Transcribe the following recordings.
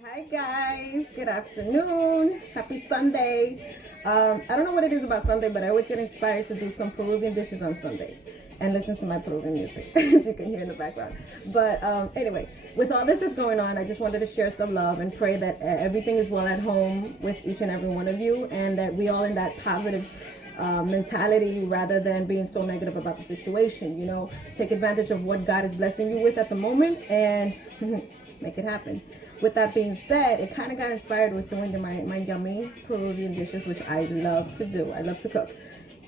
Hi guys, good afternoon, happy Sunday. I don't know what it is about Sunday, but I always get inspired to do some Peruvian dishes on Sunday and listen to my Peruvian music, as you can hear in the background. But anyway, with all this is going on, I just wanted to share some love and pray that everything is well at home with each and every one of you, and that we all in that positive mentality rather than being so negative about the situation. You know, take advantage of what God is blessing you with at the moment and make it happen. With that being said, it kind of got inspired with doing my yummy Peruvian dishes, which I love to do. I love to cook.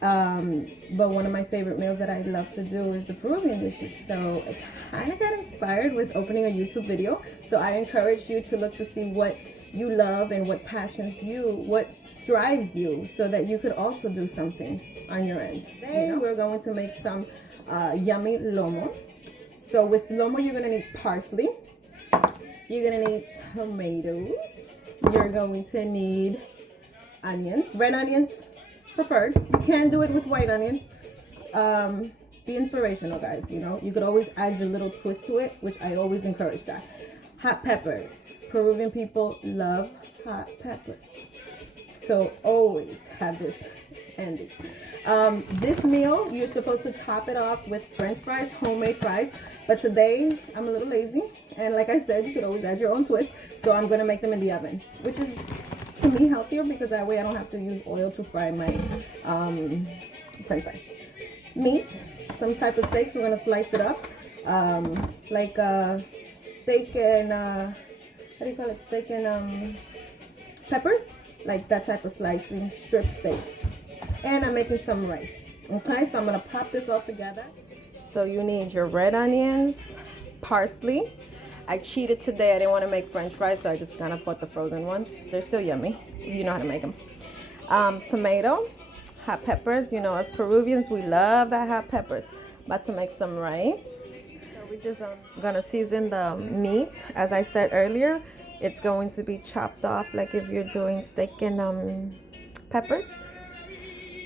But one of my favorite meals that I love to do is the Peruvian dishes. So it kind of got inspired with opening a YouTube video. So I encourage you to look to see what you love and what passions you, what drives you, so that you could also do something on your end. Today we're going to make some yummy lomo. So with lomo, you're going to need parsley. You're going to need tomatoes. You're going to need onions. Red onions preferred. You can do it with white onions. Be inspirational, guys. You know, you could always add your little twist to it, which I always encourage that. Hot peppers. Peruvian people love hot peppers. So always have this handy. This meal, you're supposed to top it off with French fries, homemade fries. But today, I'm a little lazy. And like I said, you could always add your own twist. So I'm going to make them in the oven, which is, to me, healthier because that way I don't have to use oil to fry my French fries. Meat, some type of steaks. We're going to slice it up. Like steak and, how do you call it? Steak and peppers. Like that type of slicing, strip steaks. And I'm making some rice. Okay, so I'm gonna pop this all together. So you need your red onions, parsley. I cheated today. I didn't want to make French fries, so I just kind of bought the frozen ones. They're still yummy. You know how to make them. Tomato, hot peppers. You know, as Peruvians, we love that hot peppers. About to make some rice. So we just gonna season the meat, as I said earlier. It's going to be chopped off like if you're doing steak and peppers,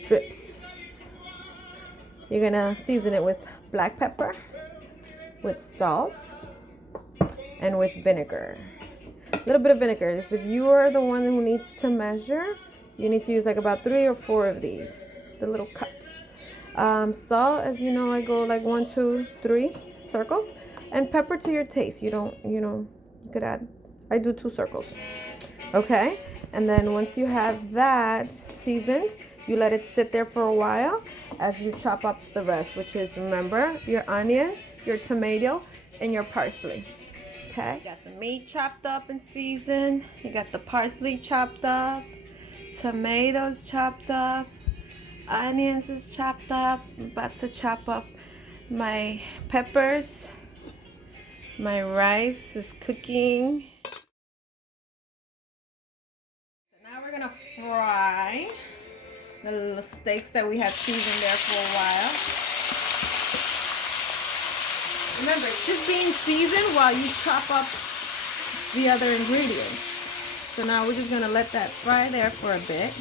strips. You're gonna season it with black pepper, with salt, and with vinegar. A little bit of vinegar. If you are the one who needs to measure, you need to use like about 3 or 4 of these, the little cups. Salt, as you know, I go like 1, 2, 3 circles, and pepper to your taste. You could add. I do 2 circles. Okay, and then once you have that seasoned, you let it sit there for a while as you chop up the rest, which is, remember, your onions, your tomato, and your parsley. Okay, you got the meat chopped up and seasoned. You got the parsley chopped up, tomatoes chopped up, onions is chopped up. I'm about to chop up my peppers. My rice is cooking. We're gonna fry the little steaks that we have seasoned there for a while. Remember, it's just being seasoned while you chop up the other ingredients. So now we're just gonna let that fry there for a bit.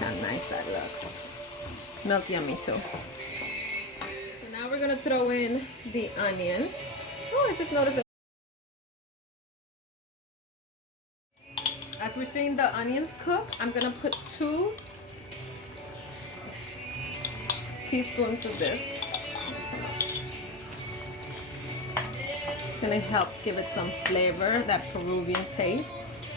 How nice that looks. Smells yummy too. So now we're gonna throw in the onions. Oh, I just noticed that. As we're seeing the onions cook, I'm gonna put 2 teaspoons of this. It's gonna help give it some flavor, that Peruvian taste.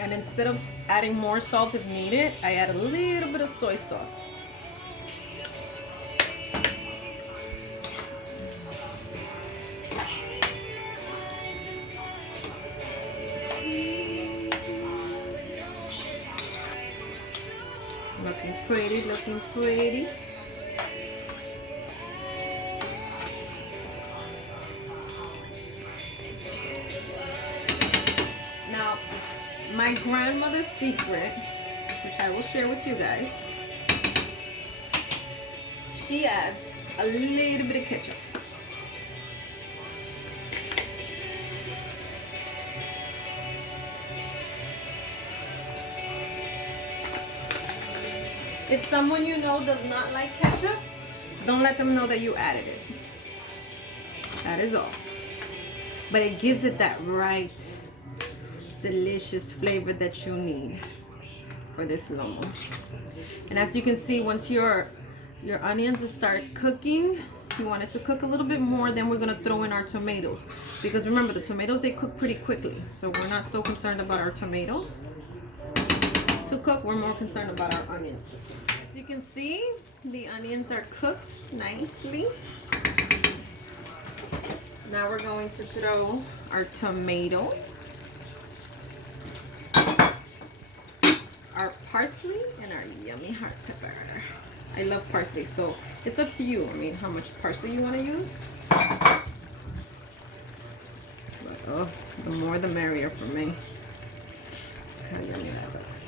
And instead of adding more salt if needed, I add a little bit of soy sauce. Looking pretty, looking pretty. Now, my grandmother's secret, which I will share with you guys, she adds a little bit of ketchup. If someone you know does not like ketchup, don't let them know that you added it. That is all. but it gives it that right delicious flavor that you need for this lomo. And as you can see, once your onions start cooking, you want it to cook a little bit more, then we're going to throw in our tomatoes, because remember, the tomatoes, they cook pretty quickly, so we're not so concerned about our tomatoes to cook. We're more concerned about our onions. As you can see, the onions are cooked nicely. Now we're going to throw our tomato, our parsley, and our yummy hot pepper. I love parsley, so it's up to you. I mean, how much parsley you want to use. But, oh, the more the merrier for me. Look how yummy that looks.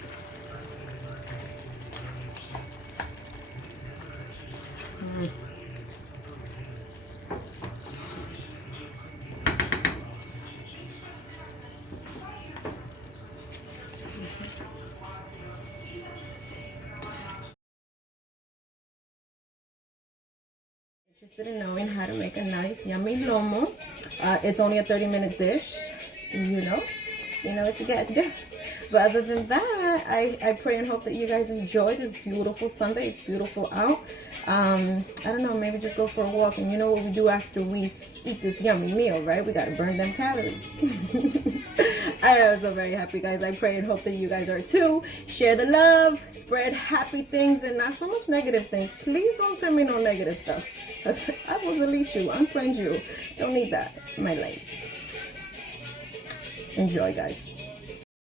Interested in knowing how to make a nice yummy lomo. It's only a 30-minute dish, you know what you got to do. But other than that, I pray and hope that you guys enjoy this beautiful Sunday. It's beautiful out. I don't know, maybe just go for a walk. And you know what we do after we eat this yummy meal, right? We got to burn them calories. I am so very happy, guys. I pray and hope that you guys are too. Share the love, spread happy things and not so much negative things. Please don't send me no negative stuff. I will delete you, unfriend you. Don't need that in my life. Enjoy, guys.